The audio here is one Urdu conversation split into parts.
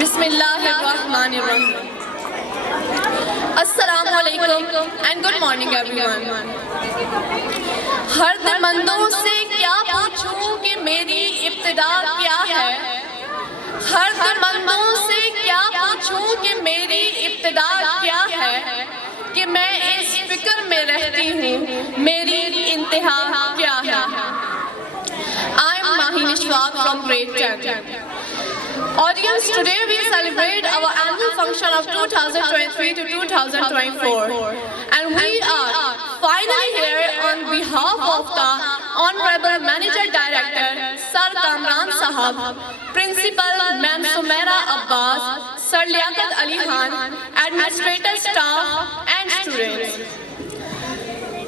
بسم اللہ الرحمن الرحیم. السلام علیکم and good morning everyone. ہر مندوں سے کیا پوچھوں کہ میری ابتدا کیا ہے. ہر مندوں سے کیا پوچھوں کہ میری ابتدا کیا ہے. کہ میں اس فکر میں رہتی ہوں میری انتہا کیا ہے. I am Mahin Ishfaq from grade 10. Audience, today we celebrate our annual function of 2023 to 2024, and we are finally here on behalf of the Honorable Manager Director Sir Kamran Sahab, Principal Ma'am Sumaira Abbas, Sir Liaquat Ali Khan, Administrator Staff and students.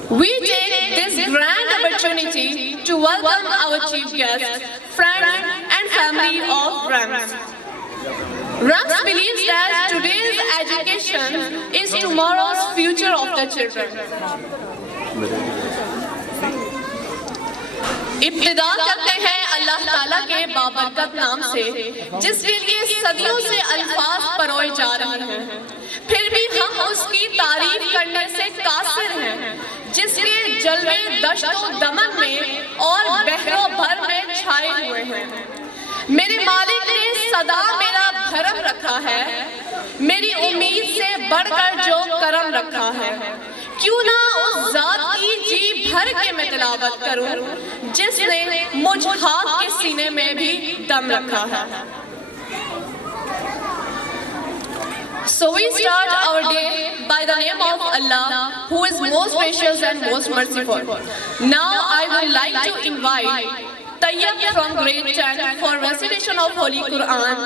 We take this grand opportunity to welcome our chief guests, friends and family of RAMS. RAMS believes that today's education is tomorrow's future of the children. ابتدا کرتے ہیں اللہ تعالیٰ کے بابرکت نام سے جس کے لیے صدیوں سے الفاظ پروئے جا رہے ہیں. پھر بھی ہم اس کی تعریف کرنے سے قاصر ہیں جس کے جلوے دشت و دمن میں اور بحر و بھر میں چھائے ہوئے ہیں. میرے مالک نے صدا میرا بھرم رکھا ہے, میری امید سے بڑھ کر جو کرم رکھا ہے. کیوں نہ اس ذات کی جی بھر کے میں تلاوت کروں جس نے مجھ خاک کے سینے میں بھی دم رکھا ہے. So we start our day by the name of Allah, who is most gracious and most merciful. Now I would like to invite Tayyab from grade 10 for recitation of Holy Quran,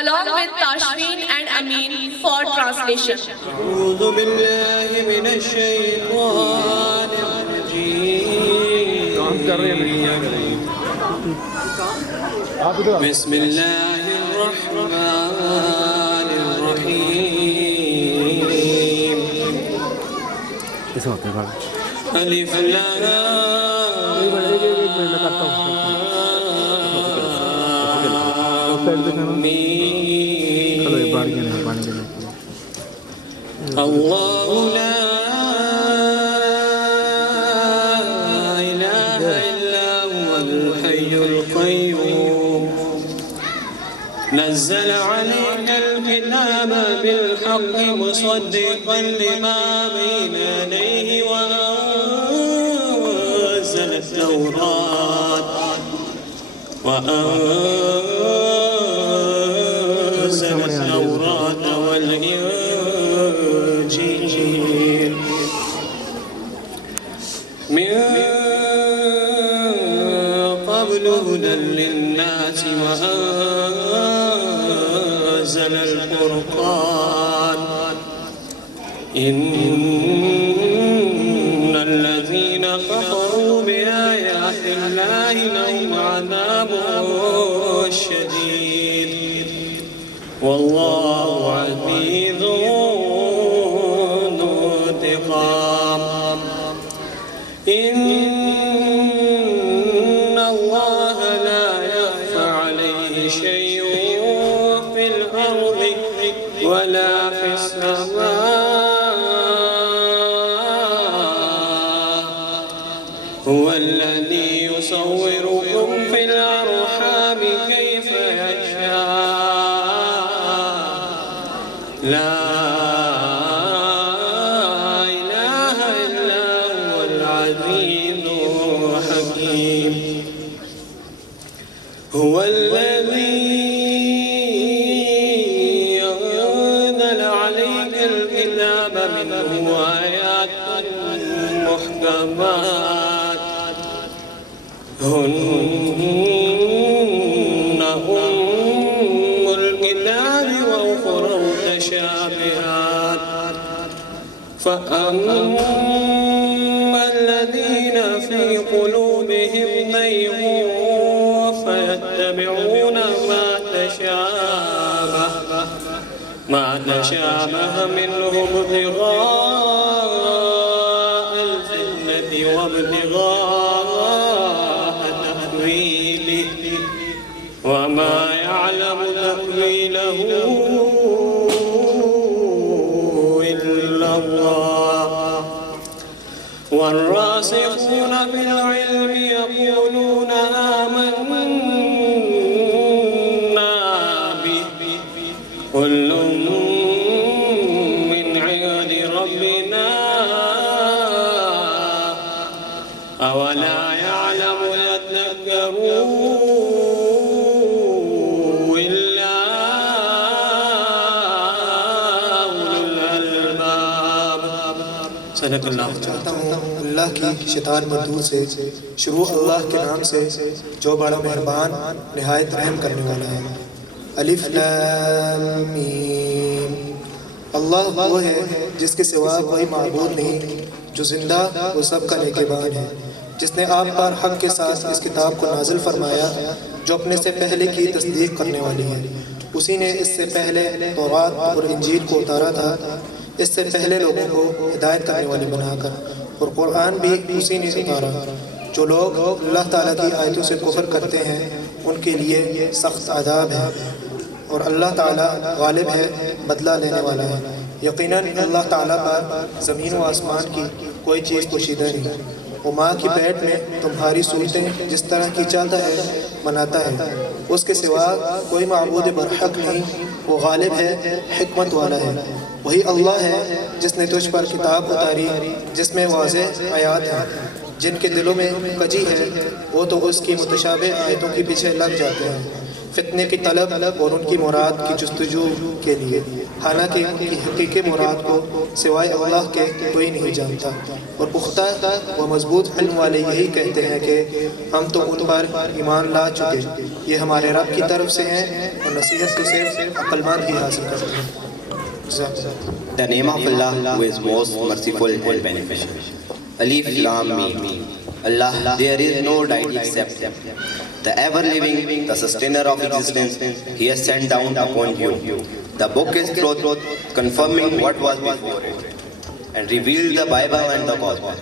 along with Tashfeen and Amin for translation. أعوذ بالله من الشيطان الرجيم. بسم الله الرحمن الرحيم. ألف الله لا إله إلا هو الحي القيوم نزل عليك الكتاب بالحق مصدقا لما بين يديه وأنزل التوراة والإنجيل من قبل هدى للناس وأنزل الفرقان إن الذين كفروا بآيات الله لهم عذاب شديد والله عزيز ذو انتقام. إن الله لا يخفى عليه شيء في الأرض ولا في السماء هو الذي يصوركم في الأرحام كيف يشاء لا إله إلا هو العزيز الحكيم. هو الذي أنزل عليك الكتاب منه آيات محكمات هن أم الكتاب وأخرى متشابهات فأما الذين في قلوبهم زيغ فيتبعون ما تشابه ما تشابه منه ابتغاء الفتنة وابتغاء تأويله وما يعلم تأويله إلا الله والراسخون في العلم يقولون آمنا به كل من عند ربنا أولا يعلم يذكرون إلا أولو الألباب صدق اللہ چاہتا ہوں اللہ کی شیطان مردود سے شروع اللہ کے نام سے جو بڑا مہربان نہایت رحم کرنے والا ہے۔ الف لام میم۔ اللہ وہ ہے جس کے سوا کوئی معبود نہیں، جو زندہ وہ سب کا نگہبان ہے، جس نے آپ پر حق کے ساتھ اس کتاب کو نازل فرمایا جو اپنے سے پہلے کی تصدیق کرنے والی ہے۔ اسی نے اس سے پہلے تورات اور انجیل کو اتارا تھا، اس سے پہلے لوگوں کو ہدایت کرنے والی بنا کر، اور قرآن بھی اسی نے اتارا۔ جو لوگ اللہ تعالیٰ کی آیتوں سے کفر کرتے ہیں ان کے لیے سخت عذاب ہے، اور اللہ تعالیٰ غالب ہے، بدلہ لینے والا ہے۔ یقیناً اللہ تعالیٰ پر زمین و آسمان کی کوئی چیز پوشیدہ نہیں۔ وہ ماں کی پیٹ میں تمہاری صورتیں جس طرح کی چاہتا ہے بناتا ہے، اس کے سوا کوئی معبود برحق نہیں، وہ غالب ہے، حکمت والا ہے۔ وہی اللہ ہے جس نے تجھ پر کتاب اتاری جس میں واضح آیات ہیں، جن کے دلوں میں کجی ہے وہ تو اس کی متشابہ آیتوں کے پیچھے لگ جاتے ہیں، فتنے کی طلب اور ان کی مراد کی جستجو کے لیے، حالانکہ ان کی حقیقی مراد کو سوائے اللہ کے کوئی نہیں جانتا۔ اور پختہ و مضبوط علم والے یہی کہتے ہیں کہ ہم تو ان پر ایمان لا چکے، یہ ہمارے رب کی طرف سے ہیں اور نصیحت کو صرف عقل مند ہی حاصل کرتے ہیں۔ The name of Allah who is most merciful and beneficial. Alif Lam Mim. Allah, there is no deity except Him. The ever-living, the sustainer of existence, He has sent down upon you. The book is truth, confirming what was before it, and revealed the Bible and the Gospel.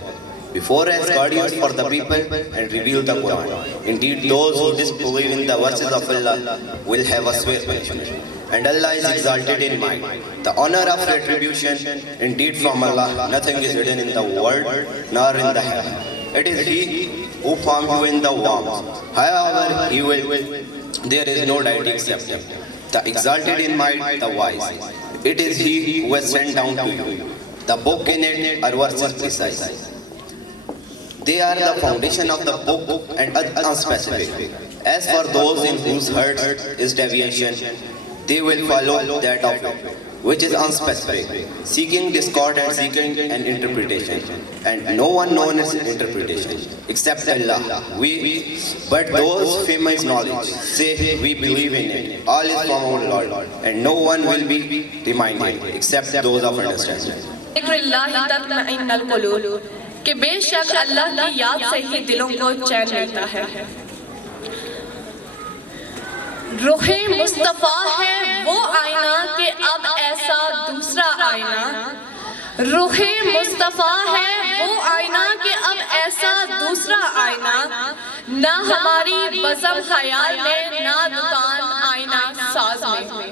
Before as guardians for the people and revealed the Quran. Indeed, those who disbelieve in the verses of Allah will have a severe punishment. And Allah is exalted in might, the honor of retribution. Indeed, from Allah, nothing is hidden in the world nor in the heaven. It is He who formed you in the womb. However, He will, there is no deity except Him. The exalted in might, the wise. It is He who has sent down to you. The book in it are verses precise. They are the foundation of the book and unspecific. As for those in whose hearts is deviation, they will follow that of it, which is unspecific, seeking discord and seeking an interpretation. And no one knows its interpretation except Allah. But those famous knowledge say we believe in it. All is from our Lord, and no one will be reminded except those of understanding. ذکر اللہ تطمئن القلوب، کہ بے شک اللہ کی یاد سے ہی دلوں کو چین ملتا ہے۔ رخ مصطفیٰ ہے وہ آئینہ کہ اب ایسا دوسرا آئینہ، رخ مصطفیٰ ہے وہ آئینہ کہ اب ایسا دوسرا آئینہ، نہ ہماری بزم خیال میں نہ دکان آئینہ ساز میں۔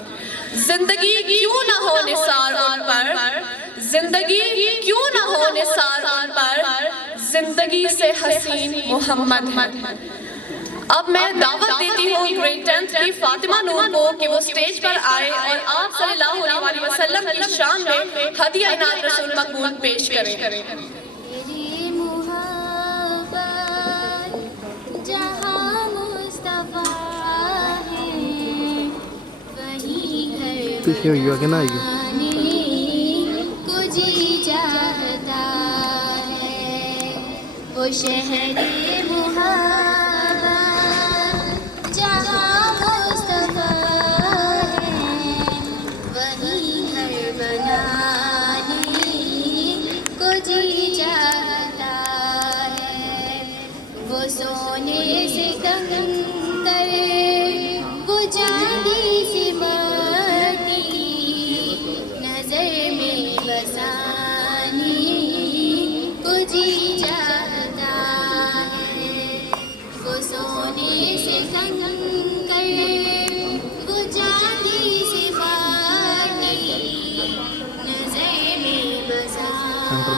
زندگی کیوں نہ ہو نثار ان پر، زندگی کیوں نہ ہو نثار ان پر، زندگی سے حسین محمد ہے۔ اب میں دعوت دیتی ہوں گریڈ 10 کی فاطمہ نور کو کہ وہ سٹیج پر آئے اور آپ صلی اللہ علیہ وسلم کی شان میں ہدیہ عنایت رسول مقبول پیش کریں۔ تیری محبت جہاں مصطفیٰ ہے، وہی گھر بنانے کو جی چاہتا ہے، وہ شہر محبت جہاں مصطفیٰ ہے، وہی گھر بنانے کو جی چاہتا ہے، وہ سونے سے تنگ کرے، وہ چاندی سے مٹی،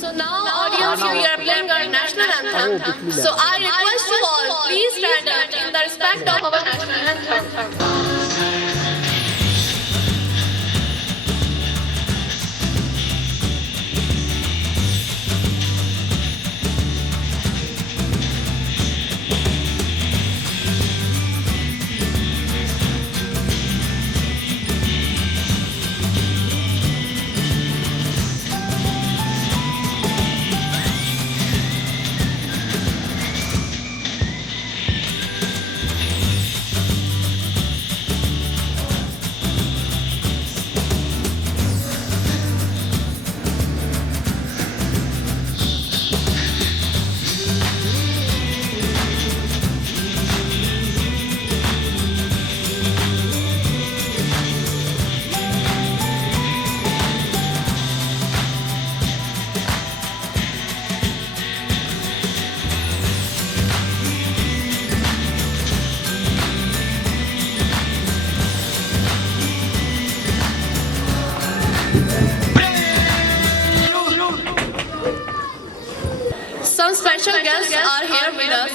So now, audience, we are playing our national anthem. So I request you all, please stand up in the respect of our national anthem. Some special guests are here with us.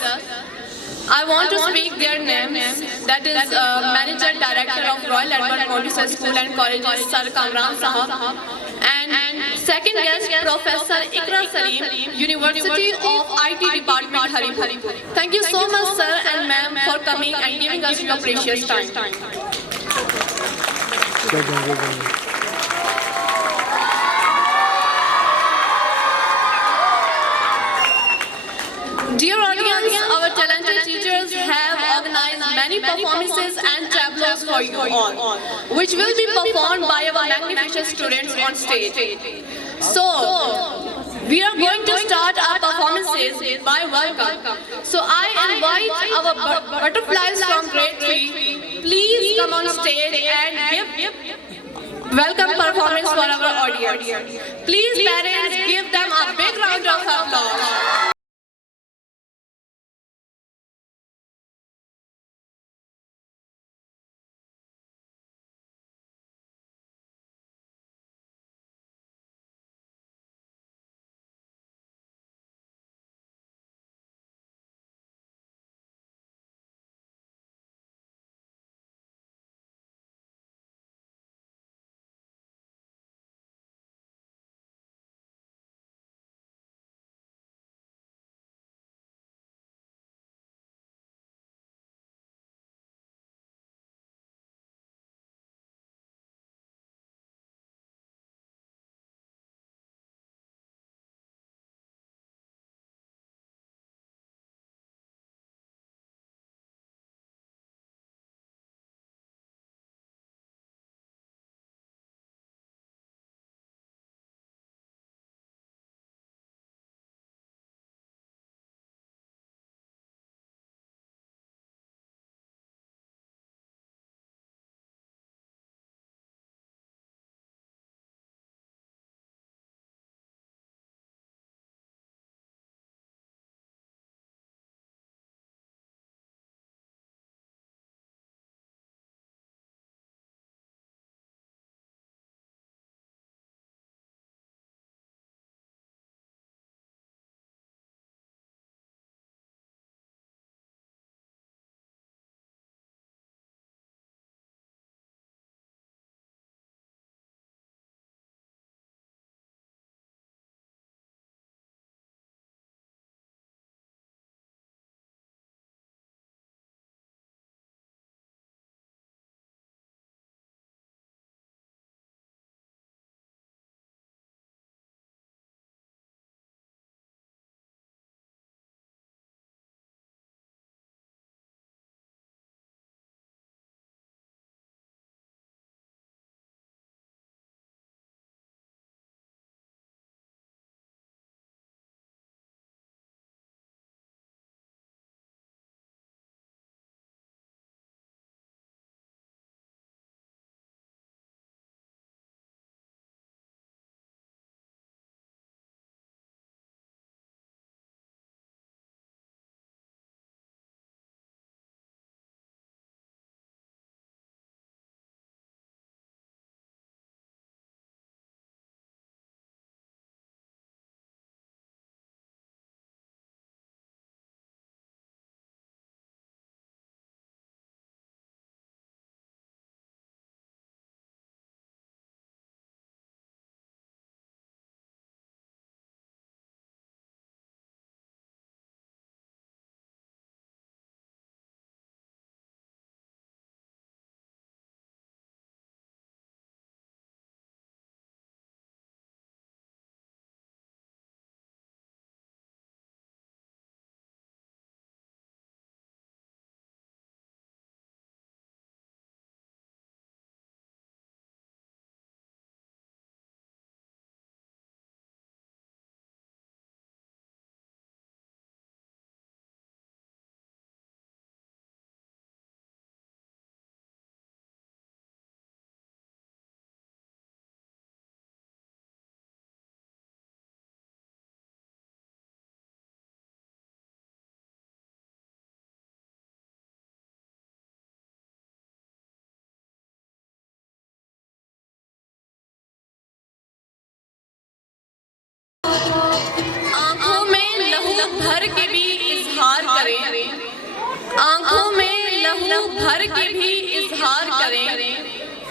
I want to speak their names. That is Manager Director of Royal Edward Montessori School and Colleges, Sir Kamran Sahab. And second guest, Professor Ikra Salim, University of IT Department, Haripur. Thank you so much, sir and ma'am, for coming and giving us your precious time. Dear audience, our talented teachers have organized many performances and tableaus for you all, which will be performed by our magnificent students on stage. So, we are going to start our performances by welcome. So, I invite our butterflies from grade 3, please come on stage and give welcome performance for our audience. Please parents, give them a big round of applause. بھر کے بھی اظہار کریں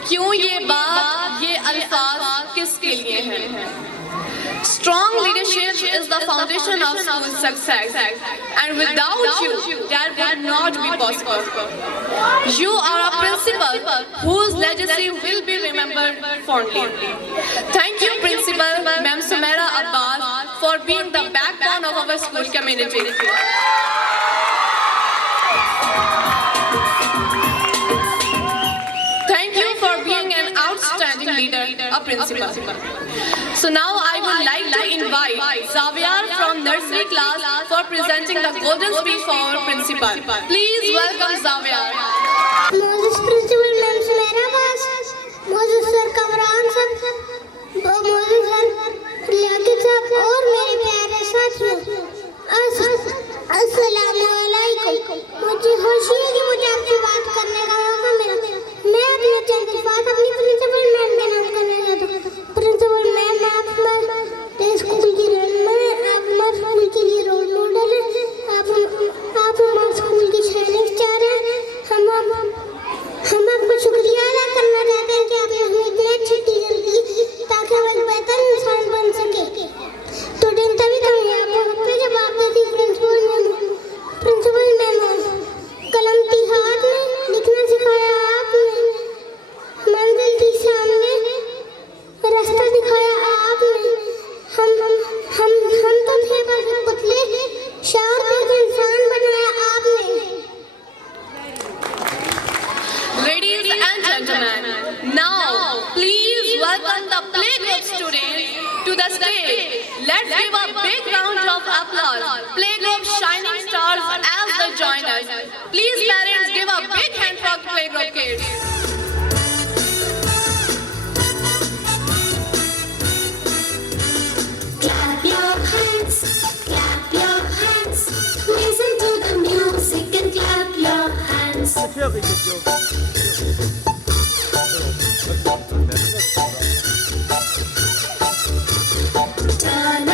کیوں یہ بات یہ الفاظ کس کے لیے ہیں. Strong leadership is the foundation of school success, and without you, that would not be possible. You are a principal whose legacy will be remembered fondly. Thank you, Principal Ma'am Sumaira Abbas, for being the backbone of our school community. Thank you for being an outstanding leader, a principal. So now I would like to invite Xavier from nursery class for presenting the golden speech for our principal. Please welcome Xavier. Moses Principal Ma'am Sumaira Abbas, Moses Sir Kamran Sir, Moses Sir Liaqat Sahab اور میرے پیارے ساتھیوں، السلام علیکم. مجھے خوشی ہے کہ مجھے آپ سے بات کرنے کا موقع ملا. میں اپنے چند الفاظ اپنی پرنسپل میم کے نام کرنا چاہتا ہوں. پرنسپل میم، آپ ہمارے اسکول کی رہنما ہیں، آپ ہمارے اسکول کے لیے رول ماڈل ہیں، آپ ہمارے اسکول کی شائننگ اسٹار ہیں. ہم آپ کو شکریہ ادا کرنا چاہتے ہیں کہ آپ نے ہمیں اتنی اچھی ٹیچر دی تاکہ ہم ایک بہتر انسان بن سکیں. اسٹوڈنٹ تبھی کامیاب ہو سکتے جب آپ دیتی پرنسپل میم قلم کی ہاتھ میں لکھنا سکھایا آپ نے، منزل کی سامنے راستہ دکھایا آپ نے. ہم تو تھے بس پتلے، شعور کا انسان بنایا آپ نے. Ladies and gentlemen, now please welcome the playgroup students to the stage. Let's give a big round of applause. Playgroup Shining Stars as they join us. Please parents, give a big hand for playgroup kids. Clap your hands, clap your hands. Listen to the music and clap your hands. Turn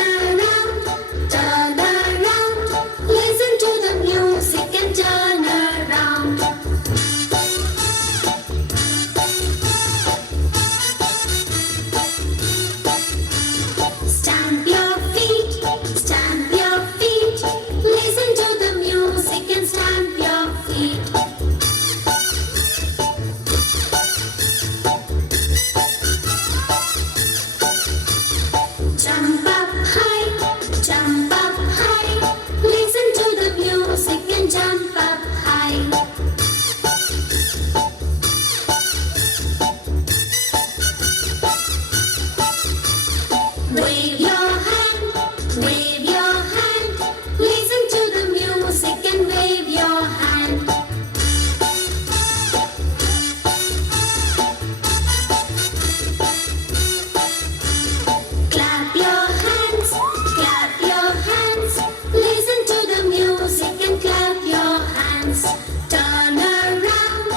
around, listen to the music and turn around. Stamp your feet, listen to the music and stamp your feet. Jump up high, listen to the music and jump up high. Wave your hand, listen to the music and wave your hand. Clap your hands, listen to the music and clap your hands. Turn around,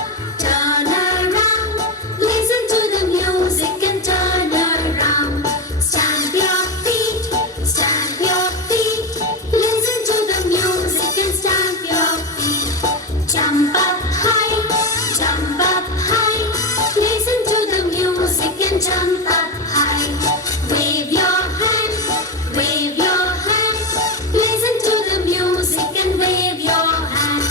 listen to the music and turn around. Stamp your feet, listen to the music and stamp your feet. Jump up high, listen to the music and jump up high. Wave your hand, listen to the music and wave your hand.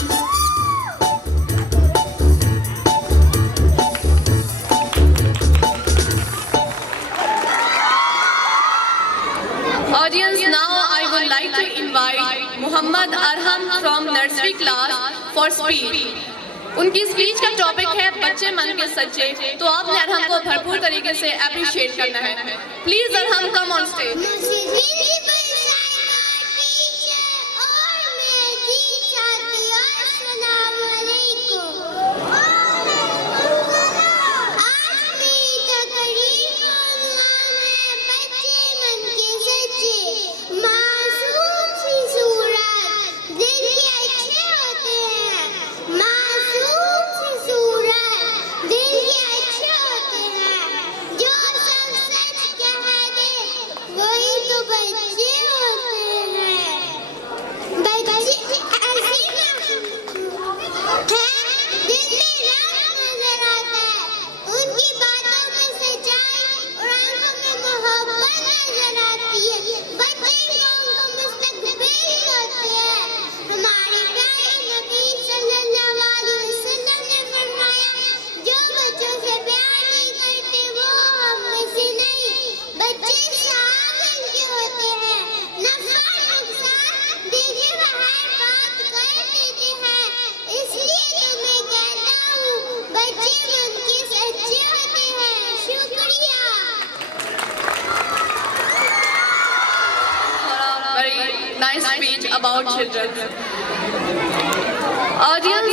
Audience, now I would like to invite Muhammad Arham from nursery class for speech. ان کی اسپیچ کا ٹاپک ہے بچے من کے سچے، تو آپ نے ارحم کو بھرپور طریقے سے اپریشیٹ کرنا ہے. Please Arham come on stage. وہی تو بچے about children. Audience,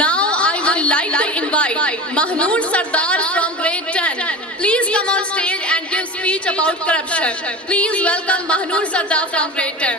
Now I would like to invite Mahnoor Sardar from grade 10. Please come on stage and give speech about corruption. Please welcome Mahnoor Sardar from grade 10.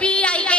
PIA,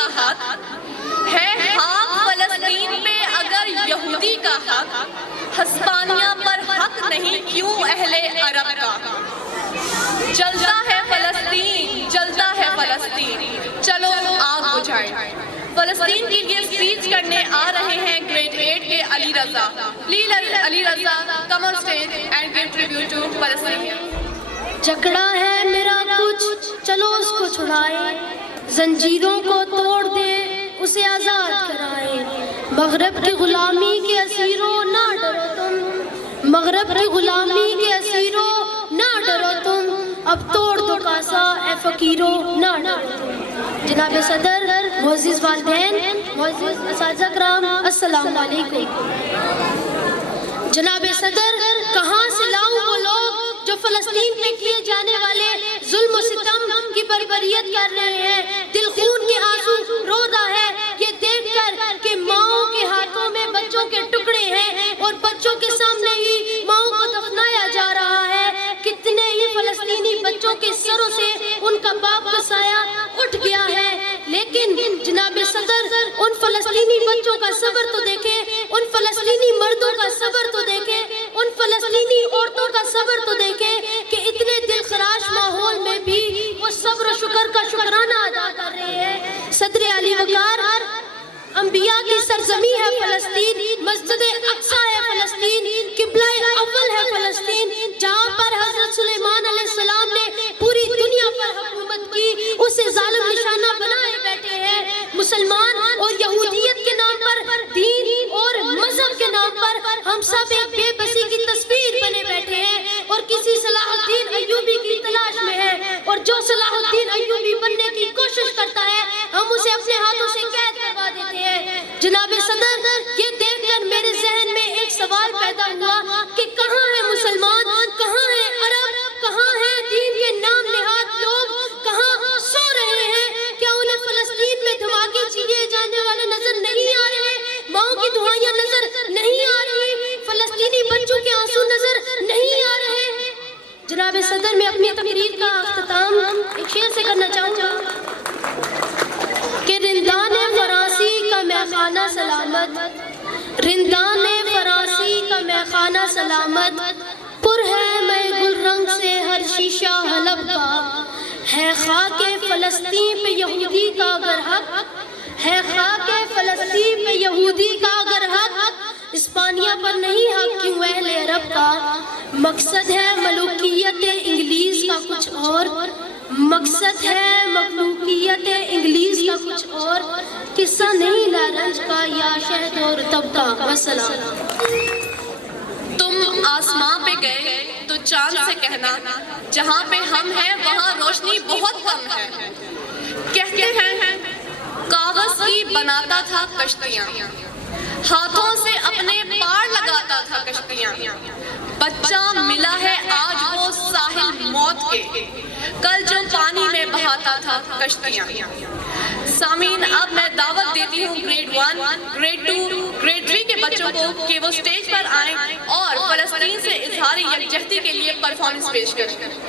کا حق ہے خاک فلسطین پہ اگر یہودی کا حق ہسپانیہ پر حق نہیں کیوں اہل عرب کا جلتا ہے فلسطین جلتا ہے فلسطین چلو آگ بجھائیں فلسطین کے لیے اسپیچ کرنے آ رہے ہیں گریڈ 8 کے Ali Raza please Ali Raza come on stage and give tribute to فلسطین جھگڑا ہے میرا کچھ چلو اس کو چھڑائیں زنجیروں کو توڑ دے اسے آزاد کرائیں مغرب کی غلامی کے اسیروں نہ ڈرو تم مغرب کی غلامی کے اسیروں نہ ڈرو تم اب توڑ دو کاسا اے فقیروں نہ ڈرو تم جناب صدر معزز والدین معزز اساتذہ کرام السلام علیکم جناب صدر کہاں سے لاؤں وہ لوگ جو فلسطین میں کیے جانے والے ظلم و ستم کی بربریت کر رہے ہیں دل خون کے آنسو رو رہا ہے یہ دیکھ کر کہ ماؤں کے ہاتھوں میں بچوں کے ٹکڑے ہیں اور بچوں کے سامنے ہی ماؤں کو دفنایا جا رہا ہے کتنے ہی فلسطینی بچوں کے سروں سے ان کا باپ کا سایہ اٹھ گیا ہے لیکن جناب صدر ان فلسطینی بچوں کا صبر تو دیکھیں ان فلسطینی مردوں کا صبر تو دیکھیں ان فلسطینی عورتوں کا صبر تو دیکھیں کہ اتنے دل خراش ماحول میں بھی وہ صبر و شکر کا شکرانہ ادا کر رہے ہیں صدر علی وقار انبیاء کی سرزمین ہے فلسطین مسجد اقصی ہے فلسطین قبلہ اول ہے فلسطین جہاں پر حضرت سلیمان علیہ السلام نے پوری دنیا پر حکومت کی اسے ظالم نشانہ بنائے بیٹھے ہیں مسلمان اور یہودیت کے نام پر دین اور مذہب کے نام پر ہم سب ایک بے بسی کی تصویر بنے بیٹھے ہیں اور کسی صلاح الدین ایوبی کی تلاش میں ہے اور جو صلاح الدین ایوبی بننے کی کوشش کرتا ہے ہم اسے اپنے ہاتھوں سے قید کروا دیتے ہیں جناب صدر یہ دیکھ کر میرے ذہن میں ایک سوال پیدا ہوا کہ کہاں ہے مسلمان کہاں ہے عرب کہاں ہے دین کے نام نہاد لوگ کہاں سو رہے ہیں کیا انہیں فلسطین میں دھماکے چیے جانے والے نظر نہیں آ رہے ماؤں کی دعائیاں نظر نہیں آ رہی فلسطینی بچوں کے آنسو نظر نہیں آ رہے جناب صدر میں اپنی تقریر کا اختتام ایک شعر سے کرنا چاہوں گا کہ رندان فرانسی کا میخانہ سلامت رندان فرانسی کا میخانہ سلامت پر ہے میں گل رنگ سے ہر شیشہ حلب کا ہے خاک فلسطین پہ یہودی کا اگر حق ہے خاک فلسطین پہ یہودی کا اگر حق اسپانیہ پر نہیں حق کیوں اہل عرب کا مقصد ہے ملوکیت انگلیس کا کچھ اور مقصد ہے مخلوقیت انگلیس کا کچھ اور قصہ نہیں لارنج کا یا شہد اور رطب کا وسلام تم آسمان پہ گئے تو چاند سے کہنا جہاں پہ ہم ہیں وہاں روشنی بہت کم ہے کہتے ہیں کاغذ کی بناتا تھا کشتیاں ہاتھوں سے اپنے پار لگاتا تھا کشتیاں بچہ ملا ہے آج وہ ساحل موت کے کل جو پانی میں بہاتا تھا کشتیاں سامعین اب میں دعوت دیتی ہوں گریڈ 1 گریڈ 2 گریڈ 3 کے بچوں کو کہ وہ سٹیج پر آئیں اور فلسطین سے اظہار یکجہتی کے لیے پرفارمنس پیش کریں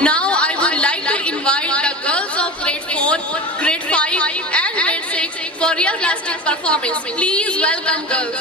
Now I would like to invite the girls of grade 4, grade 5 and grade 6 for realistic performance. Please welcome girls.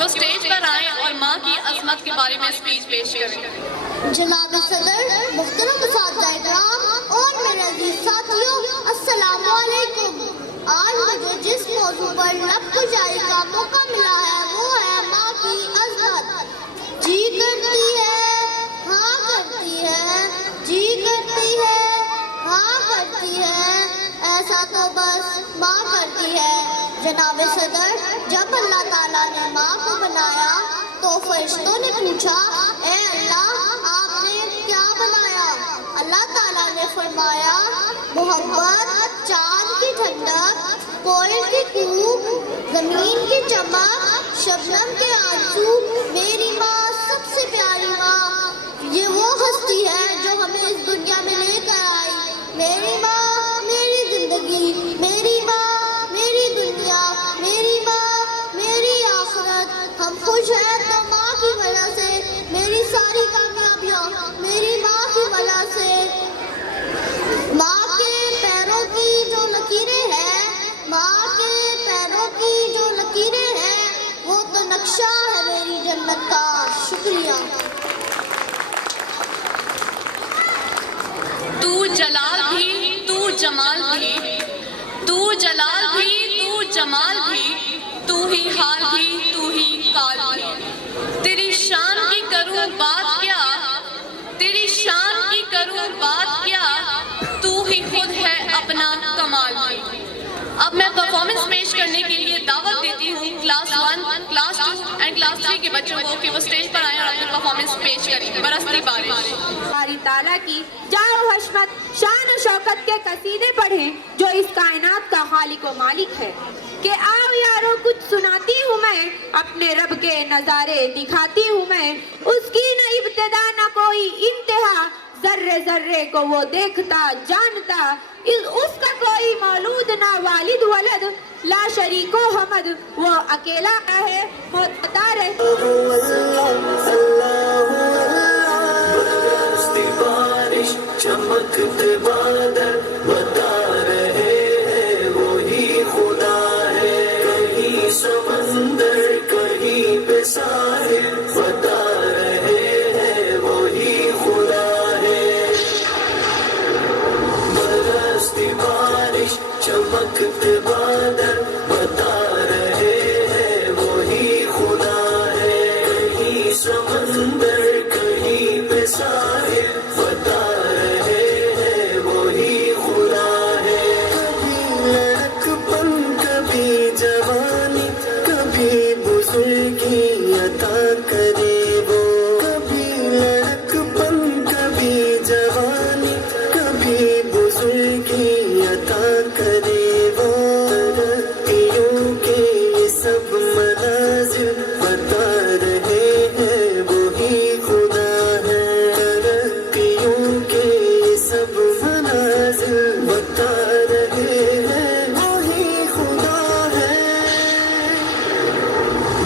وہ اسٹیج پر آئیں اور ماں کی عظمت کے بارے میں اسپیچ پیش کریں۔ جناب صدر، محترم اساتذہ کرام اور میرے عزیز ساتھیوں، السلام علیکم۔ آج مجھے جس موضوع پر لب کشائی کا موقع ملا ہے وہ ہے ماں کی عظمت۔ جی کرتی ہے، ہاں کرتی ہے، جی کرتی ہے، ہاں کرتی ہے، ایسا تو بس ماں کرتی ہے۔ جناب صدر، جب اللہ تعالیٰ نے ماں کو بنایا تو فرشتوں نے پوچھا، اے اللہ آپ نے کیا بنایا؟ اللہ تعالیٰ نے فرمایا، محبت، چاند کی ٹھنڈک، کوئل کی کوک، زمین کی چمک، شبنم کے آنسو، میری ماں سب سے پیاری ماں، یہ وہ ہستی ہے جو ہمیں اس دنیا میں لے کر آئی۔ میری ماں میری زندگی، میری ماں میری دنیا، میری ماں میری آخرت۔ ہم خوش ہیں تو ماں کی وجہ سے، میری ساری کامیابیاں میری ماں کی وجہ سے۔ ماں کے پیروں کی جو لکیریں ہیں، ماں کے پیروں کی جو لکیریں ہیں، وہ تو نقشہ ہے میری جنت کا۔ شکریہ۔ تو جلال بھی، تو جمال بھی، تو جلال بھی، تو جمال بھی، تو ہی حال بھی، تو ہی کال بھی۔ تیری شان کی کروں بات کیا، تیری شان کی کروں بات کیا، تو ہی خود ہے اپنا کمال بھی۔ اب میں پرفارمنس پیش کرنے کے لیے دعوت دیتی ہوں کلاس 1، کلاس 2 اینڈ کلاس 3 کے بچوں کو کہ وہ اسٹیج پر آئیں اور اپنی پرفارمنس پیش کریں۔ برستی بارش۔ باری تعالیٰ کی جاہ و حشمت، شان و شوکت کے قصیدے پڑھیں جو اس کائنات کا خالق و مالک ہے۔ کہ آؤ یارو کچھ سناتی ہوں میں، اپنے رب کے نظارے دکھاتی ہوں میں، اس کی نہ ابتدا نہ کوئی انتہا، ذرے ذرے کو وہ دیکھتا جانتا، اس کا کوئی مولود نہ والد ولد، لا شریک و حمد، وہ اکیلا ہے متعال ہے۔ بارش چمکتے بادل بتا رہے ہیں وہی خدا ہے، کہیں سمندر کہیں پہ ساحل بتا رہے ہیں وہی خدا ہے۔ برستی بارش چمکتے بادل بتا رہے ہیں وہی خدا ہے، کہیں سمندر کہیں پہ ساحل بتا رہے ہیں وہی خدا ہے۔ کبھی لڑک پن کبھی جوانی، کبھی بزرگی عطا کرے وہ، کبھی لڑک پن کبھی جوانی، کبھی بزرگی عطا کرے وہ، ترقیوں کے یہ سب منازل بتا رہے ہیں وہی خدا ہے، ترقیوں کے یہ سب منازل بتا رہے ہیں وہی خدا ہے۔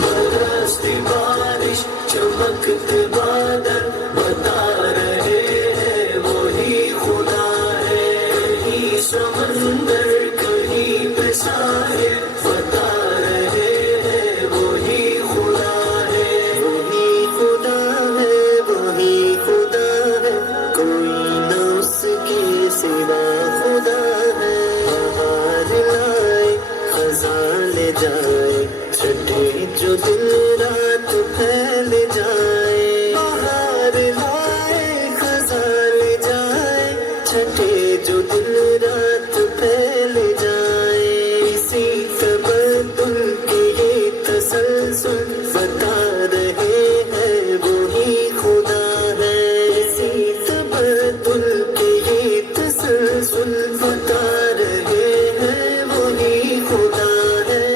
برستی بارش چمکتے بادل بتا رہے ہیں وہی خدا ہے، کہیں سمندر کہیں پہ ساحل بتا رہے ہیں وہی خدا ہے۔ وہی خدا ہے، وہی خدا ہے، کوئی نہ اس کے سوا خدا ہے۔ بہار لائے خزاں لے جائے، چھٹے جو دن رات پھیل جائے، بہار لائے خزاں لے جائے، چھٹے جو دن رات پھیل جائے، اسی تبدل کے یہ تسلسل بتا رہے ہیں وہی خدا ہے، اسی تبدل کے یہ تسلسل بتا رہے ہیں وہی خدا ہے۔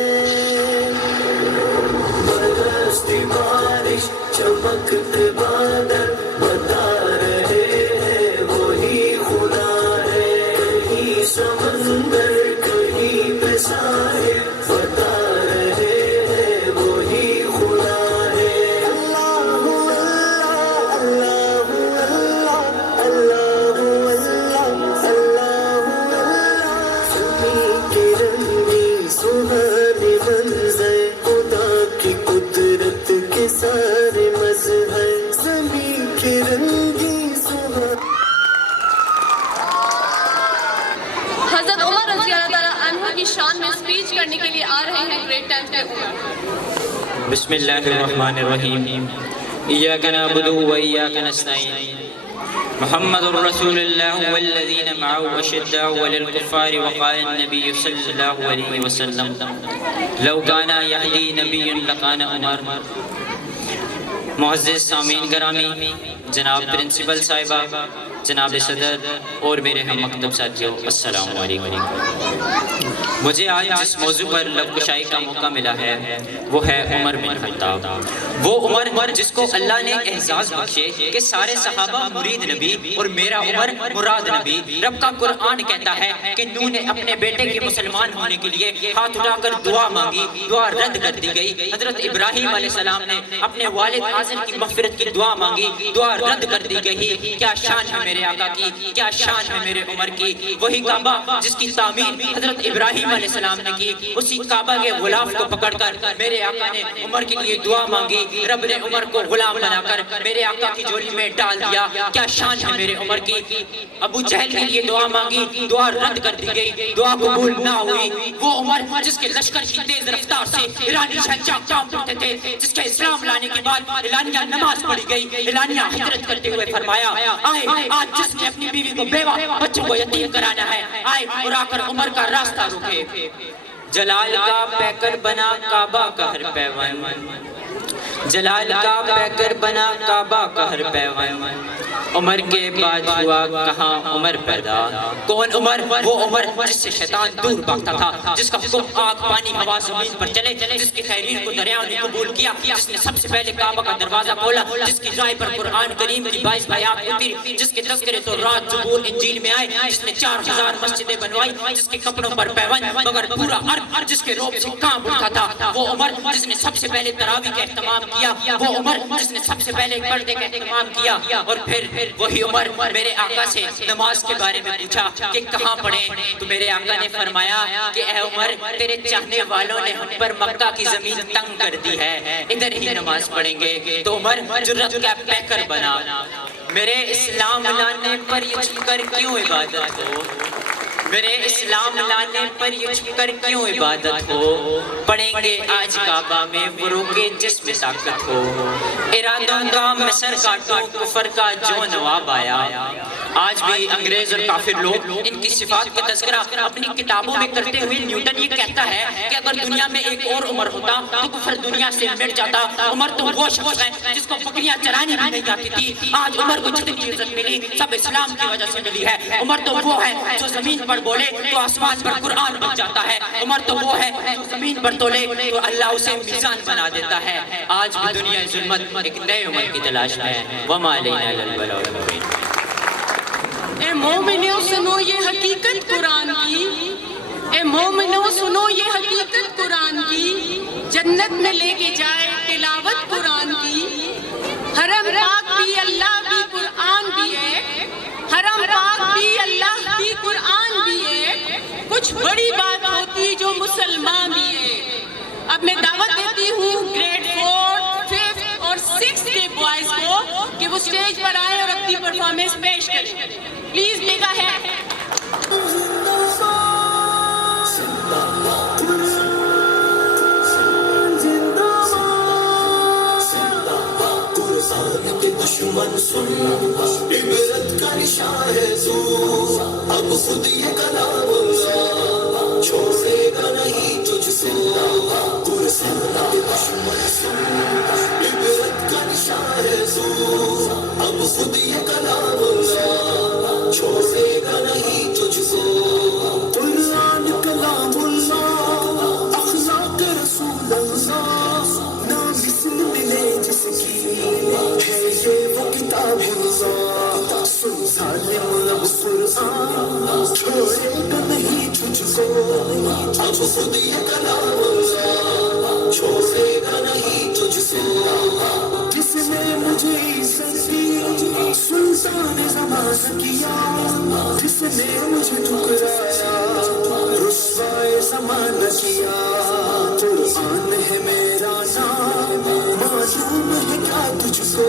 برستی بارش چمکتے بادل بتا رہے ہیں وہی خدا ہے، کہیں سمندر کہیں پہ ساحل بتا رہے ہیں وہی خدا ہے۔ اللہ اللہ اللہ اللہ اللہ اللہ حضرت عمر رضی اللہ تعالیٰ عنہ کی شان میں اسپیچ کرنے کے لیے آ رہے ہیں گریڈ 10 کے عمر. بسم اللہ الرحمن الرحیم. ایاک نعبد و ایاک نستعین. محمد رسول اللہ والذین معه اشداء علی الکفار وقال النبی صلی اللہ علیہ وسلم لو کان یهدی نبی لکان عمر. معزز سامعین گرامی، جناب پرنسپل صاحبہ، جناب صدر اور میرے ہم مکتب ساتھیوں، السلام علیکم. مجھے آج جس موضوع پر لب کشائی کا موقع ملا ہے وہ ہے عمر بن خطاب. وہ عمر جس کو اللہ نے اعزاز بخشے کہ سارے صحابہ مرید نبی اور میرا عمر مراد نبی. رب کا قرآن کہتا ہے کہ نوح نے اپنے بیٹے کے مسلمان ہونے کے لیے ہاتھ اٹھا کر دعا مانگی، دعا رد کر دی گئی. حضرت ابراہیم علیہ السلام نے اپنے والد آزر کی مغفرت کی دعا مانگی، دعا رد کر دی گئی. کیا شان ہے میرے آقا کی، کیا شان ہے میرے عمر کی. وہی کعبہ جس کی تعمیر حضرت ابراہیم علیہ السلام نے کی، اسی کعبہ کے غلاف کو پکڑ کر میرے آقا نے عمر کے لیے دعا مانگی. رب نے عمر کو غلام بنا کر میرے آقا کی جھولی میں ڈال دیا. کیا شان ہے میرے عمر کی. ابو جہل کے لیے دعا مانگی، دعا رد کر دی گئی، دعا قبول نہ ہوئی. وہ عمر جس کے لشکر کی تیز رفتار سے ایرانی شہنشاہ کام کرتے تھے، جس کے اسلام لانے کے بعد اعلانیہ نماز پڑھی گئی. اعلانیہ ہجرت کرتے ہوئے فرمایا آئے آج جس نے اپنی بیوی کو بیوہ بچوں کو یتیم کرانا ہے آئے اور آ کر عمر کا راستہ روکے. جلال کا پیکر بنا کعبہ کا ہر پیوان، جلال کا پیکر بنا کعبہ کا ہر پیوان. عمر کے بعد ہوا کہاں عمر پیدا. کون عمر؟ وہ عمر جس سے شیطان دور بھاگتا تھا، جس کا حکم آگ پانی ہوا زمین پر چلے، جس کی تحریر کو دریاؤں نے قبول کیا، جس نے سب سے پہلے کعبہ کا دروازہ کھولا، جس کی رائے پر قرآن کریم کی 22 آیات اتری، جس کے تذکرے تو رات زبور انجیل میں آئے، جس نے 4000 مسجدیں بنوائی، جس کے کپڑوں پر پیون مگر پورا عرب جس کے روب سے کانپ اٹھا تھا. وہ عمر جس نے سب سے پہلے تراویح کا اہتمام کیا. وہ عمر جس نے سب سے پہلے پردے کا اہتمام کیا. اور پھر وہی عمر میرے آقا سے نماز کے بارے میں پوچھا کہ کہاں پڑھیں، تو میرے آقا نے فرمایا کہ اے عمر تیرے چاہنے والوں نے ہم پر مکہ کی زمین تنگ کر دی ہے، ادھر ہی نماز پڑھیں گے. تو عمر جرت کا پیکر بنا. میرے اسلام لانے پر یہ چھپ کر کیوں عبادت ہو، میرے اسلام لانے پر یہ چھپ کر کیوں عبادت ہو. پڑھیں گے آج کعبہ میں فروغ جسم طاقت ہو. ارادوں کا مصر کاٹو کفر کا جو نواب آیا. آج بھی انگریز اور کافر لوگ ان کی صفات کا تذکرہ اپنی کتابوں میں کرتے ہوئے نیوٹن یہ کہتا ہے کہ اگر دنیا میں ایک اور عمر ہوتا تو کفر دنیا سے مٹ جاتا. عمر تو وہ شخص ہے جس کو بکریاں چرانی بھی نہیں آتی تھی. آج عمر کو جتنی عزت ملی سب اسلام کی وجہ سے ملی ہے. عمر تو وہ ہے جو زمین پر بولے تو آسمان پر قرآن بن جاتا ہے. عمر تو وہ ہے جو زمین پر تولے تو اللہ اسے میزان بنا دیتا ہے. آج بھی دنیا ظلمت ایک نئے عمر کی تلاش میں ہے. وما علینا الا البلاغ المبین. اے مومنوں سنو یہ حقیقت قرآن کی، اے مومنوں سنو یہ حقیقت قرآن کی، جنت میں لے کے جائے تلاوت قرآن کی. حرم پاک بھی اللہ بھی قرآن بھی ہے، حرم پاک بھی اللہ بھی قرآن بھی ہے. کچھ بڑی بات ہوتی جو مسلمان بھی ہے. اب میں دعوت دیتی ہوں گریڈ 4، 5 اور 6 کے بوائز کو کہ وہ سٹیج پر آئے اور اپنی پرفارمنس پیش کریں. پلیز میگا ہے. کے دشمن سن عبرت کا نشان ہے تو اب خود یہ کلام اللہ چھوڑے گا نہیں تجھ سے. قرآن کے دشمن سن عبرت کا نشان ہے تو اب خود یہ کلام اللہ چھوڑے گا نہیں تجھ سے. قرآن کلام اللہ اخلاق رسول اللہ نہ مثل ملے جس کی ہے یہ وہ کتاب اللہ. سن ظالم رب قرآن چھوڑے گا نہیں تجھ کو. اب خود یہ کلام اللہ چھوڑے گا نہیں تجھ سے. جس نے مجھے عزت دی سلطان زمانہ کیا، جس نے مجھے ٹھکرایا رسوائے زمانہ کیا. قرآن ہے میرا نام معلوم ہے کیا تجھ کو.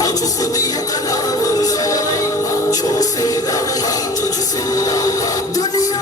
اب خود یہ کلام اللہ چھوڑے گا نہیں تجھ سے. دنیا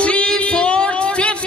3, 4, 5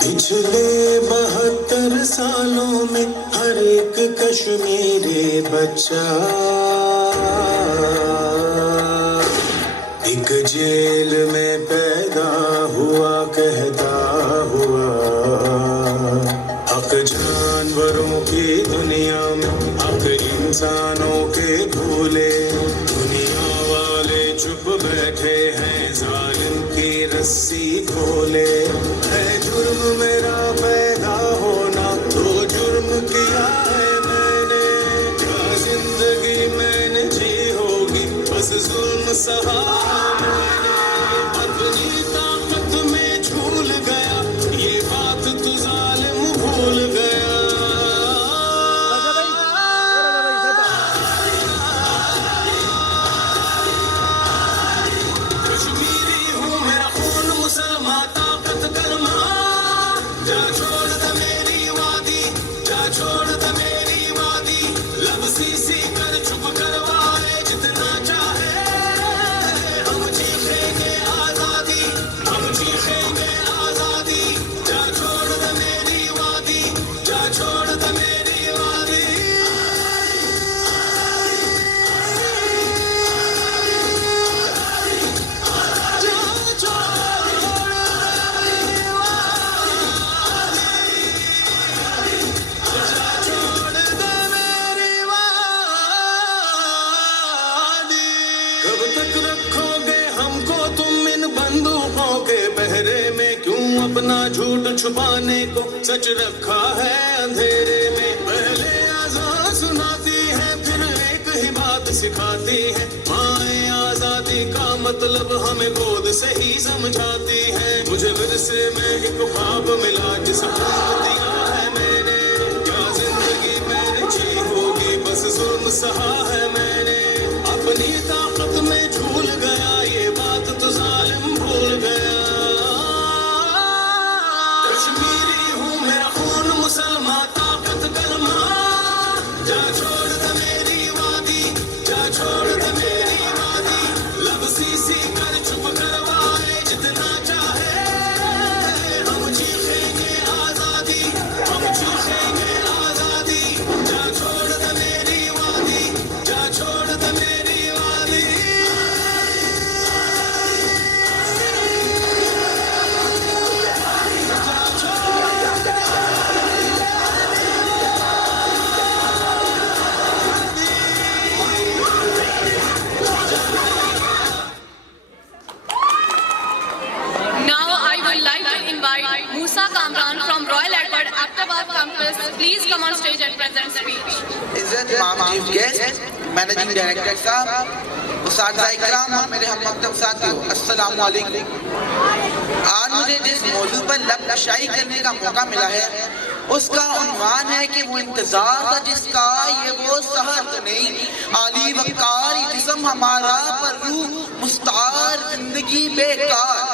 پچھلے 72 سالوں میں ہر ایک کشمیری بچہ ایک جیل میں پیدا ہوا کہتا ہوا حق جانوروں کی دنیا میں حق انسانوں کے بھولے دنیا والے چپ بیٹھے ہیں ظالم کی رسی کھولے ہے جرم میرا پیدا ہونا تو جرم کیا ہے میں نے کیا زندگی میں نے جی ہوگی بس ظلم سہا میں نے اپنی طاقت میں جھول گیا یہ بات تو ظالم بھول گیا کشمیری ہوں میرا خون مسلمان طاقت کلمہ جا چھوڑ دے میری وادی جا چھوڑ دے میری وادی لب سی کر چھپ کروائے جتنا چاہے ہم چیخیں گے آزادی ہم چیخیں گے آزادی جا چھوڑ دے میری وادی جا چھوڑ دے میری وادی کب تک رکھو گے ہم کو تم ان بندوقوں کے پہرے میں کیوں اپنا جھوٹ چھپانے کو سچ رکھا ہے اندھیرے میں پہلے آزاد سناتی ہے پھر ایک ہی بات سکھاتی ہے مائیں آزادی کا مطلب ہمیں گود سے ہی سمجھاتی ہے مجھے ورثے میں ایک خواب ملا جس خواب دیا ہے میں نے کیا زندگی میں نے جی ہوگی بس ظلم سہا ہے میں نے اپنی طاقت میں جھول گیا یہ بات تو ظالم بھول گیا کشمیری ہوں میرا خون مسلمان طاقت کلمہ جا چھوڑ دے میری وادی جا چھوڑ دے میری وادی لب سی کر چھپ کروائے جتنا چاہے ہم چیخیں گے آزادی ہم چیخیں گے آزادی جا چھوڑ دے میری وادی جا چھوڑ دے میری وادی Now I would like to invite Musa Kamran from Royal Edward Aptabad campus. Please come on stage and present speech. عزت امام چیف گیسٹ مینیجنگ ڈائریکٹر صاحب اساتذہ اکرام اور میرے ہم مکتب ساتھیوں السلام علیکم آج مجھے جس موضوع پر لب کشائی کرنے کا موقع ملا ہے اس کا عنوان ہے کہ وہ انتظار تھا جس کا یہ وہ سحر تو نہیں عالی وقار جسم ہمارا پر روح مستعار زندگی بیکار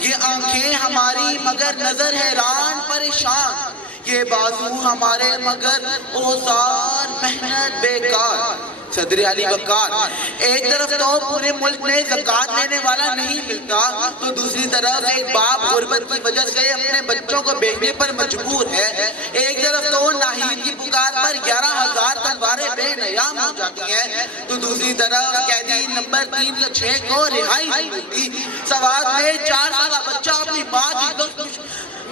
یہ آنکھیں ہماری مگر نظر حیران پریشان یہ بازو ہمارے مگر اوزار محنت بیکار صدر علی وقار ایک طرف تو پورے ملک میں زکوٰۃ لینے والا نہیں ملتا تو دوسری طرف ایک باپ غربت کی وجہ سے اپنے بچوں کو بیچنے پر مجبور ہے ایک طرف تو ناہید کی پکار پر 11,000 تلواریں بے نیام ہو جاتی ہیں تو دوسری طرف قیدی نمبر 306 کو رہائی نہیں ملتی سوات میں 4 سالہ بچہ اپنی ماں کی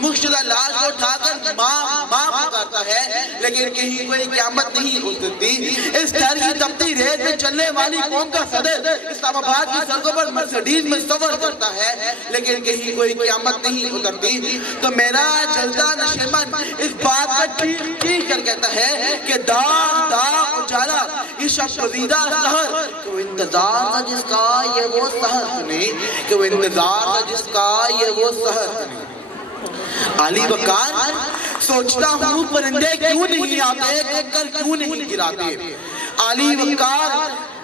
مشکلہ لاش کو اٹھا کر ماں پکارتا ہے لیکن کہیں کوئی قیامت نہیں ہو سکتی اس گھر کی تپتی ریت میں چلنے والی قوم کا صدر اسلام آباد کی سڑکوں پر مرسڈیز میں سفر کرتا ہے لیکن کہیں کوئی قیامت نہیں اترتی تو میرا جلدہ نشیمن اس بات پر ٹھیک کر کہتا ہے کہ داغ اجالا یہ شب گزیدہ سحر کہ وہ انتظار تھا جس کا یہ وہ سحر نہیں کہ وہ انتظار تھا جس کا یہ وہ سحر نہیں علی وقار سوچتا ہوں پرندے کیوں نہیں آتے کنکر کیوں نہیں گراتے علی وقار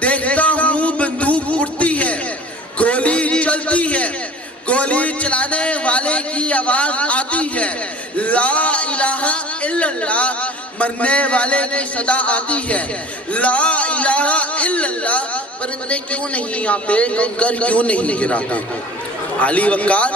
دیکھتا ہوں بندوق اڑتی ہے گولی چلتی ہے گولی چلانے والے کی آواز آتی ہے لا الہ الا اللہ مرنے والے کی صدا آتی ہے لا الہ الا اللہ پرندے کیوں نہیں آتے کنکر کیوں نہیں گراتے علی وقار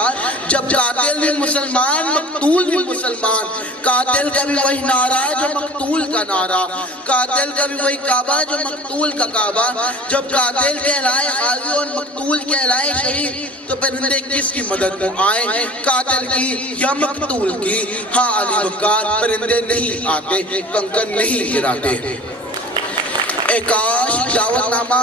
جب قاتل بھی مسلمان مقتول بھی مسلمان، قاتل کا بھی وہی نعرہ جو مقتول کا نعرہ، قاتل کا بھی وہی کعبہ جو مقتول کا کعبہ، جب قاتل کہلائے غازی اور مقتول کہلائے شہید تو پرندے کس کی مدد کو آئیں، قاتل کی یا مقتول کی؟ ہاں علی وقار پرندے نہیں آتے، کنکر نہیں گراتے۔ اے کاش دعوت نامہ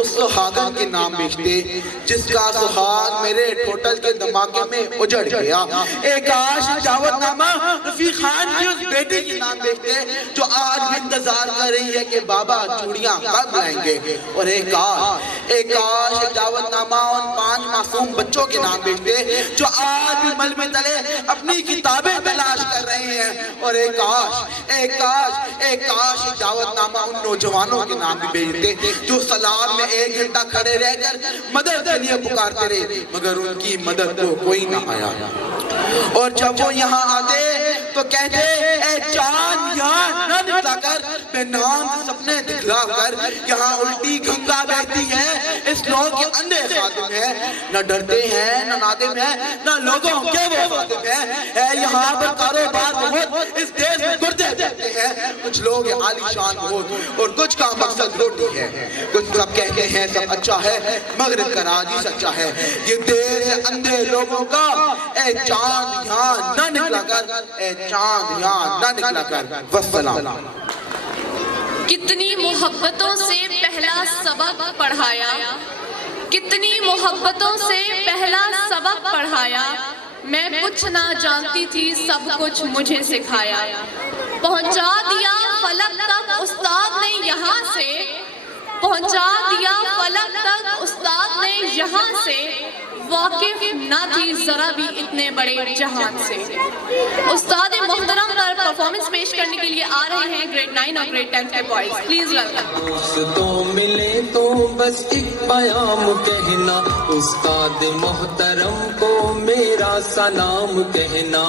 اس سہاگن کے نام بیچتے جس کا سہاگ میرے ٹوٹل کے دھماکے میں اجڑ گیا، اے کاش دعوت نامہ رفیق خان کی اس بیٹی کے نام بیچتے جو آج بھی انتظار کر رہی ہے کہ بابا چوڑیاں کب لائیں گے، اور اے کاش دعوت نامہ ان 5 معصوم بچوں کے نام بیچتے جو آج بھی مل میں تلے اپنی کتابیں تلاش کر رہے ہیں، اور اے کاش دعوت نامہ ان نوجوانوں کے نام بھی بیچتے جو سلام میں 1 گھنٹہ کھڑے رہ کر مدد کے لیے پکارتے رہے مگر ان کی مدد کو کوئی نہ آیا، اور جب وہ یہاں آتے تو کہتے اے چاند یہاں نہ نکلا کر، بے نام سپنے دکھلا کر، یہاں الٹی گنگا بہتی ہے، اس لوگ کے اندھے خادم ہیں، نہ ڈرتے ہیں نہ نادم ہیں نہ لوگوں کے وہ خادم ہیں، اے یہاں پر کاروبار بہت، اس دیش میں گردے دیتے ہیں، کچھ لوگ عالی شان بہت اور کچھ کا مقصد روٹی ہے، کچھ سب کہتے ہیں سب اچھا ہے مغرب کا راج ہی سچا ہے، یہ دیش ہے اندھے لوگوں کا، اے چاند یہاں نہ نکلا کر، اے چاند یہاں نہ نکلا کر، والسلام۔ کتنی محبتوں سے پہلا سبق پڑھایا، کتنی محبتوں سے پہلا سبق پڑھایا، میں کچھ نہ جانتی تھی سب کچھ مجھے سکھایا، پہنچا دیا فلک تک استاد نے یہاں سے، پہنچا دیا فلک تک استاد نے یہاں سے، واقف نہ تھی ذرا بھی اتنے بڑے جہان سے۔ استاد محترم پر پرفارمنس پیش کرنے کے لیے آ رہے ہیں گریڈ 9 اور گریڈ 10 کے بوائز، پلیز ویلکم۔ دوستوں ملے تو بس ایک پیام کہنا، استاد محترم کو میرا سلام کہنا،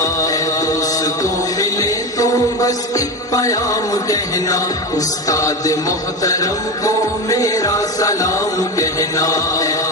دوستوں ملے تو بس ایک پیام کہنا، استاد محترم کو میرا سلام کہنا،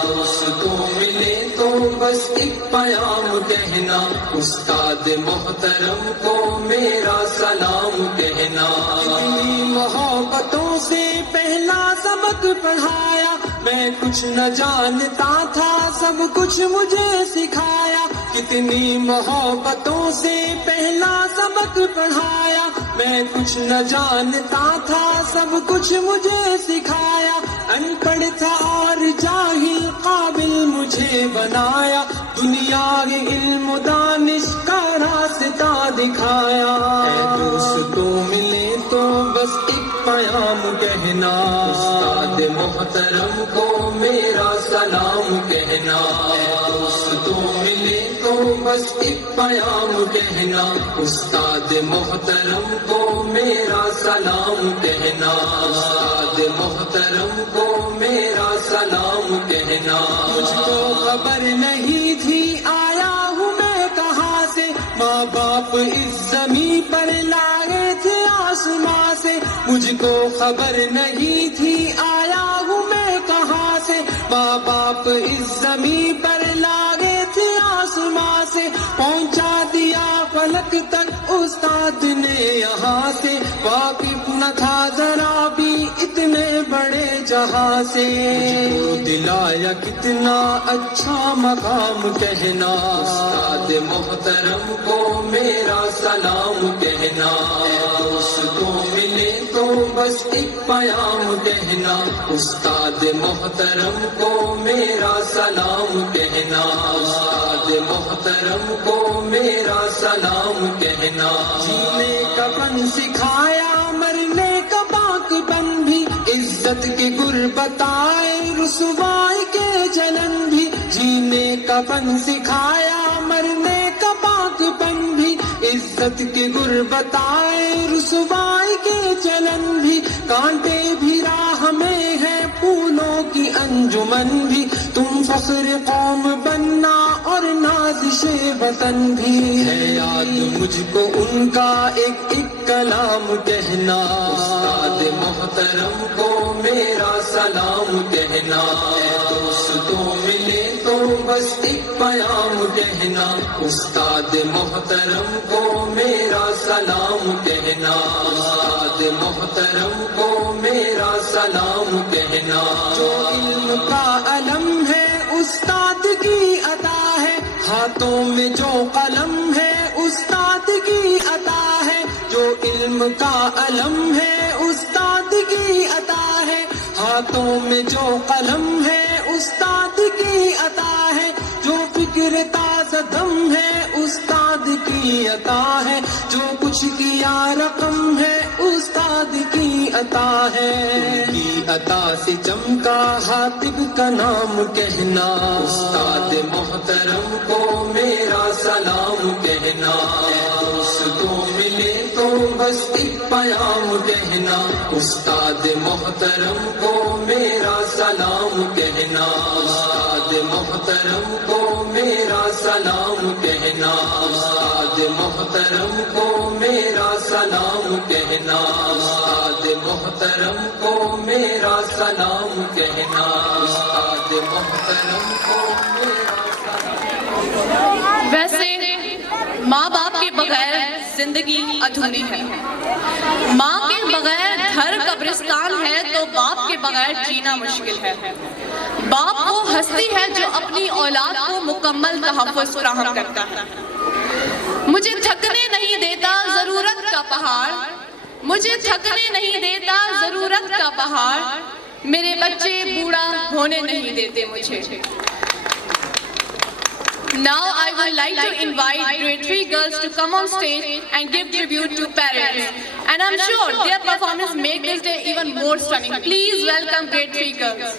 دوستوں ملے تو بس ایک پیام کہنا، استاد محترم کو میرا سلام کہنا، اتنی محبتوں سے پہلا سبق پڑھایا، میں کچھ نہ جانتا تھا سب کچھ مجھے سکھایا، کتنی محبتوں سے پہلا سبق پڑھایا، میں کچھ نہ جانتا تھا سب کچھ مجھے سکھایا، ان پڑھ تھا اور جاہل قابل مجھے بنایا، دنیا کے علم و دانش کا راستہ دکھایا، اے دوستوں ملے تو بس ایک پیام کہنا، استاد محترم کو میرا سلام کہنا، دوستوں ملے تو بس ایک پیام کہنا، استاد محترم کو میرا سلام کہنا، استاد محترم کو میرا سلام کہنا، مجھ کو خبر نہیں تھی آیا ہوں میں کہاں سے، ماں باپ اس زمین پر لائے تھے آسماں سے، مجھ کو خبر نہیں تھی آیا ہوں میں کہاں سے، ماں باپ اس زمین پر لائے تھے آسماں سے، پہنچا دیا فلک تک استاد نے یہاں سے، واقف نہ تھا ذرا بھی اتنے بڑے جہاں سے، مجھ کو دلایا کتنا اچھا مقام کہنا، استاد محترم کو میرا سلام کہنا، دوستوں ملے تو بس ایک پیام کہنا، استاد محترم کو میرا سلام کہنا، استاد محترم کو میرا سلام کہنا، جینے کا فن سکھایا مرنے کا باک بن بھی، عزت کے گر بتائے رسوائی کے جلن بھی، جینے کا فن سکھایا مرنے کا باک بن بھی، عزت کے گر بتائے رسوائی کے چلن بھی، کانٹے بھی راہ میں ہے پھولوں کی انجمن بھی، تم فخر قوم بننا اور نازش وطن بھی، ہے یاد مجھ کو ان کا ایک ایک کلام کہنا، استاد محترم کو میرا سلام کہنا، دوستوں ملے تو بس ایک پیام کہنا، استاد محترم کو میرا سلام کہنا، استاد محترم کو میرا سلام کہنا۔ جو علم کا علم ہے استاد کی عطا ہے، ہاتھوں میں جو قلم ہے استاد کی عطا ہے۔ جو علم کا علم ہے استاد کی عطا ہے، ہاتھوں میں جو قلم ہے استاد کی عطا ہے۔ جو فکر تازہ دم ہے استاد کی عطا ہے، جو کچھ کیا رقم ہے استاد کی عطا ہے۔ ان کی عطا سے چمکا حاطب کا نام کہنا، استاد محترم کو میرا سلام کہنا۔ دوستوں ملے تو بس ایک پیام کہنا، استاد محترم کو میرا سلام کہنا، استاد محترم کو میرا سلام کہنا، استاد محترم کو میرا سلام کہنا، استاد محترم کو میرا سلام کہنا، استاد محترم کو میرا سلام۔ ویسے ماں باپ کے بغیر زندگی ادھوری ہے، ماں کے بغیر گھر قبرستان ہے تو باپ کے بغیر جینا مشکل ہے۔ باپ وہ ہستی ہے جو اپنی اولاد کو مکمل تحفظ فراہم کرتا ہے۔ مجھے تھکنے نہیں دیتا ضرورت کا پہاڑ، مجھے تھکنے نہیں دیتا ضرورت کا پہاڑ، میرے بچے بوڑھا ہونے نہیں دیتے مجھے۔ Now I would like to invite grade 3 girls to come on stage and give tribute to parents. And I'm sure their performance make this day even more stunning. Please welcome grade 3 girls.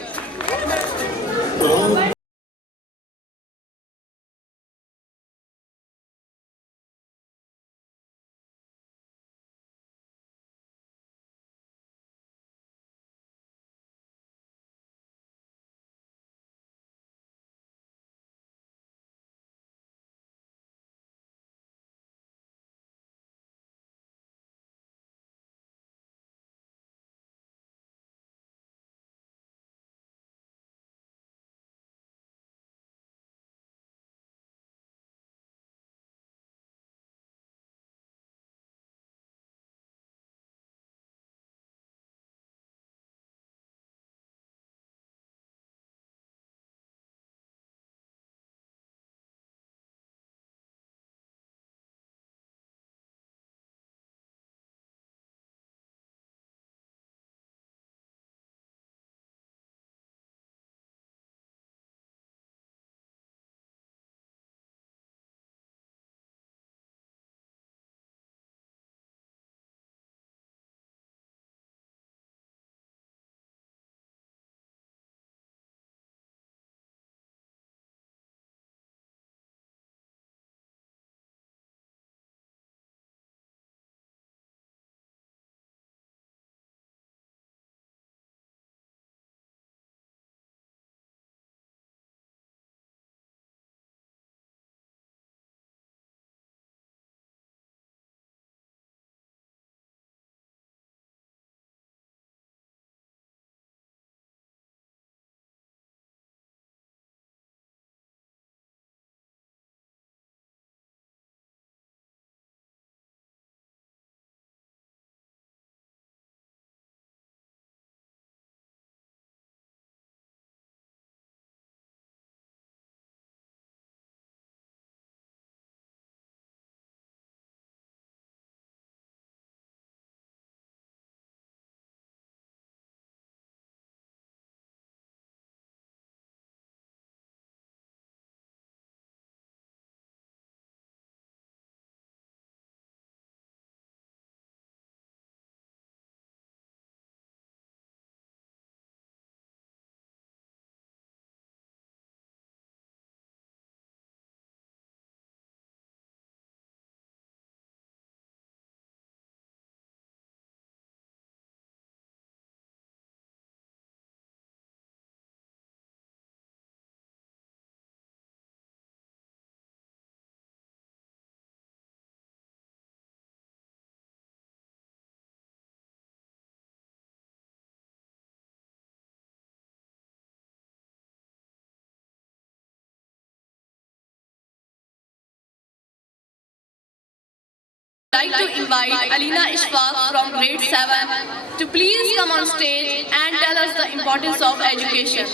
like to invite Alina Ishfaq from grade 7 to please come on stage and tell us the importance of education.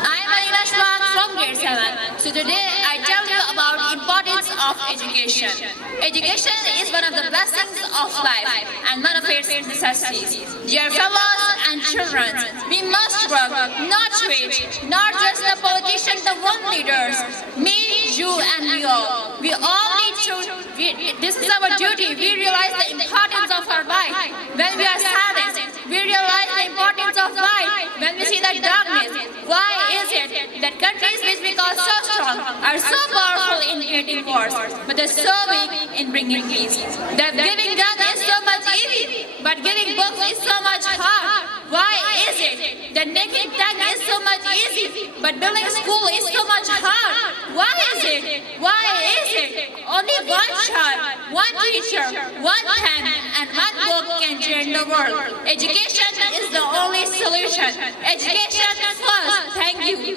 I'm Alina Ishfaq from grade 7. So today I tell you about the importance of education. Education is one of the blessings of life and one of its necessities. Dear fellows and children, we must work, not wait, not just the politicians, the world leaders, me, you and we all. We all need to, this is our duty. We realize the importance of our life. When we are saddened, we realize the importance of life. When we see the darkness, why is it that countries which we call so strong are so powerful in creating wars, but they're so weak in bringing peace? That giving gun is so much easy, but giving books is so much hard. Why is it that making tank is so much easy, but building school is so much hard? Why is it? Why is it? Only one child, one teacher, one pen, and one book can change the world. Education is the only solution. Education first. Thank you.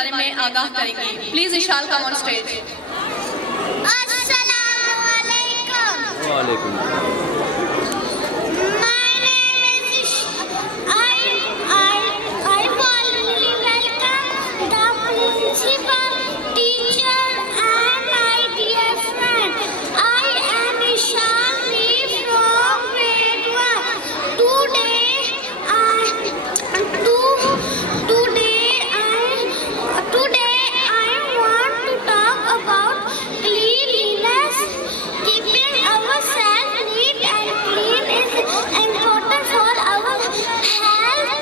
بارے میں آگاہ کریں گی. Please Ishal come on stage. السلام علیکم. وعلیکم. My name is I warmly welcome the principal, teacher and my dear friend. I am Ishani from grade 1. Today I want to talk about cleanliness. Keeping ourselves neat and clean is important for our health.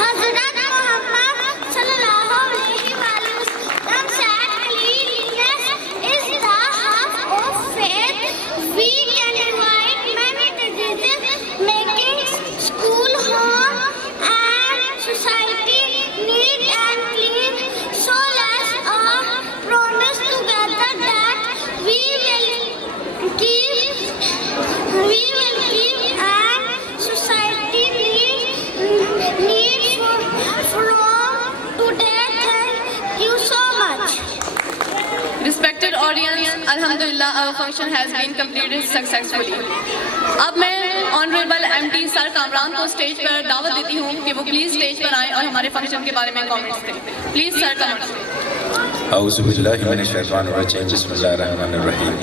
Hazrat Muhammad sallallahu alaihi wasallam said cleanliness is the half of faith. We can avoid many diseases, making school, home and society neat and clean. So let's all promise together that we will keep and society needs from today. Thank you so much. Respected audience, Alhamdulillah, our function has been completed successfully. اب میں honourable M T sir Kamran کو اسٹیج پر دعوت دیتی ہوں کہ وہ پلیز اسٹیج پر آئیں اور ہمارے فنکشن کے بارے میں کامنٹس دیں. Please sir Kamran. اعوذ باللہ من الشیطان الرجیم. بسم اللہ الرحمن الرحیم.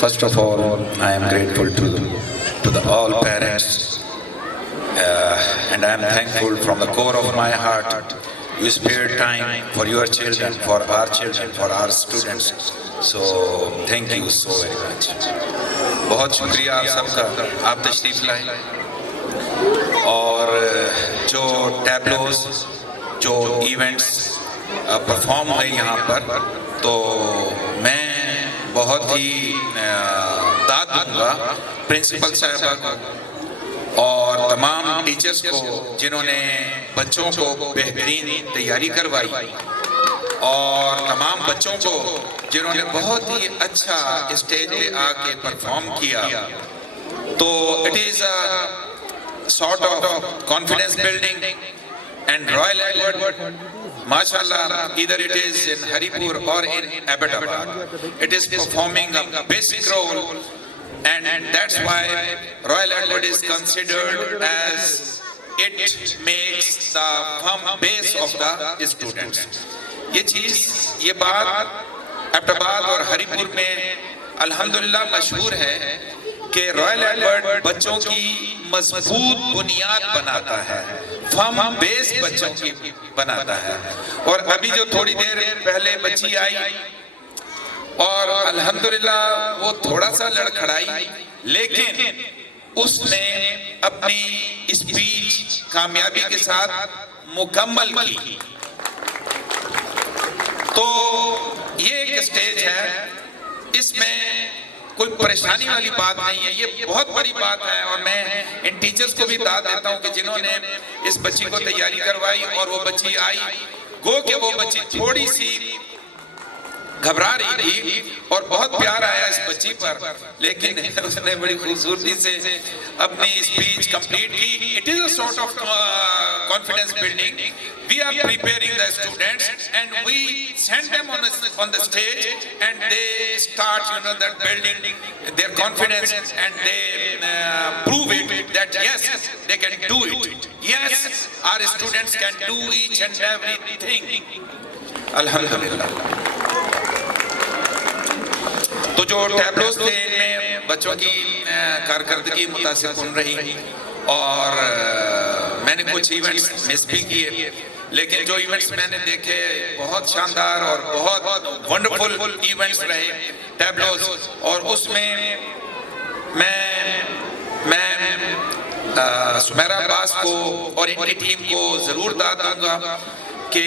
First of all, I am grateful to the all parents and I am thankful from the core of my heart. You spared time for your children, for our children, for our students. So thank you so very much. بہت شکریہ آپ سب کا. آپ تشریف لائیں اور جو ٹیبلوز جو ایونٹس پرفارم ہوئے یہاں پر تو میں بہت ہی داد دوں گا پرنسپل صاحبہ کو اور تمام ٹیچرز کو جنہوں نے بچوں کو بہترین تیاری کروائی اور تمام بچوں کو جنہوں نے بہت ہی اچھا اسٹیج پہ آ کے پرفارم کیا. تو it is a sort of confidence building and Royal Edward. MashaAllah, either it is in Haripur or in Abbottabad, it is performing a basic role, and that's why Royal Edward is considered as it makes the firm base of the students. یہ بات ایبٹاباد اور ہریپور میں الحمدللہ مشہور ہے کہ رائل ایڈورڈ بچوں کی مضبوط بنیاد بناتا ہے, فرم بیس بچوں کی بناتا ہے. اور ابھی جو تھوڑی دیر پہلے بچی آئی اور الحمدللہ وہ تھوڑا سا لڑکھڑائی لیکن اس نے اپنی اسپیچ کامیابی کے ساتھ مکمل کی. تو یہ ایک اسٹیج ہے, اس میں کوئی پریشانی والی بات نہیں ہے, یہ بہت بڑی بات ہے. اور میں ان ٹیچرز کو بھی داد دیتا ہوں کہ جنہوں نے اس بچی کو تیاری کروائی اور وہ بچی آئی, گو کہ وہ بچی تھوڑی سی گھبرا رہی تھی اور بہت پیار آیا اس بچی پر, لیکن اس نے بڑی خوبصورتی سے اپنی اسپیچ کمپلیٹ کی. It is a sort of confidence building. We are preparing the students and we send them on the stage and they start, that building their confidence and they prove it that yes, they can do it. Yes, our students can do each and everything. Alhamdulillah. تو جو ٹیبلوز تھے ان میں بچوں کی کارکردگی متاثر کن رہی اور میں نے کچھ ایونٹس مس بھی کیے, لیکن جو ایونٹس میں نے دیکھے بہت شاندار اور بہت ونڈرفل ایونٹس رہے ٹیبلوز. اور اس میں میں سمیرا عباس کو اور ان کی ٹیم کو ضرور داد دوں گا کہ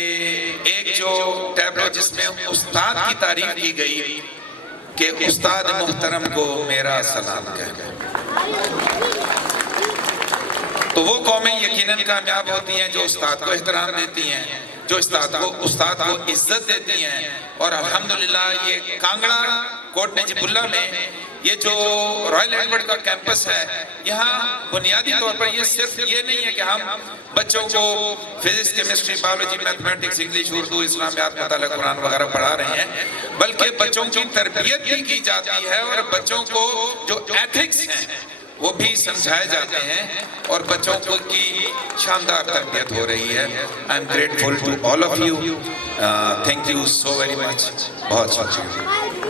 ایک جو ٹیبلو جس میں استاد کی تعریف کی گئی کہ استاد محترم کو میرا سلام کہنا, تو وہ قومیں یقیناً کامیاب ہوتی ہیں جو استاد کو احترام دیتی ہیں, جو استاد کو عزت دیتی ہیں. اور الحمدللہ یہ کانگڑا کوٹ نجیب اللہ میں یہ جو رائل ایڈورڈ کا کیمپس ہے یہاں بنیادی طور پر یہ صرف یہ نہیں ہے کہ ہم بچوں کو physics chemistry biology mathematics English Urdu اسلامیات مطالعہ قرآن وغیرہ پڑھا رہے ہیں بلکہ بچوں کی تربیت بھی کی جاتی ہے اور بچوں کو جو ایتھکس ہیں وہ بھی سمجھائے جاتے ہیں اور بچوں کو کی شاندار تربیت ہو رہی ہے. I am grateful to all of you. Thank you so very much. بہت شکریہ.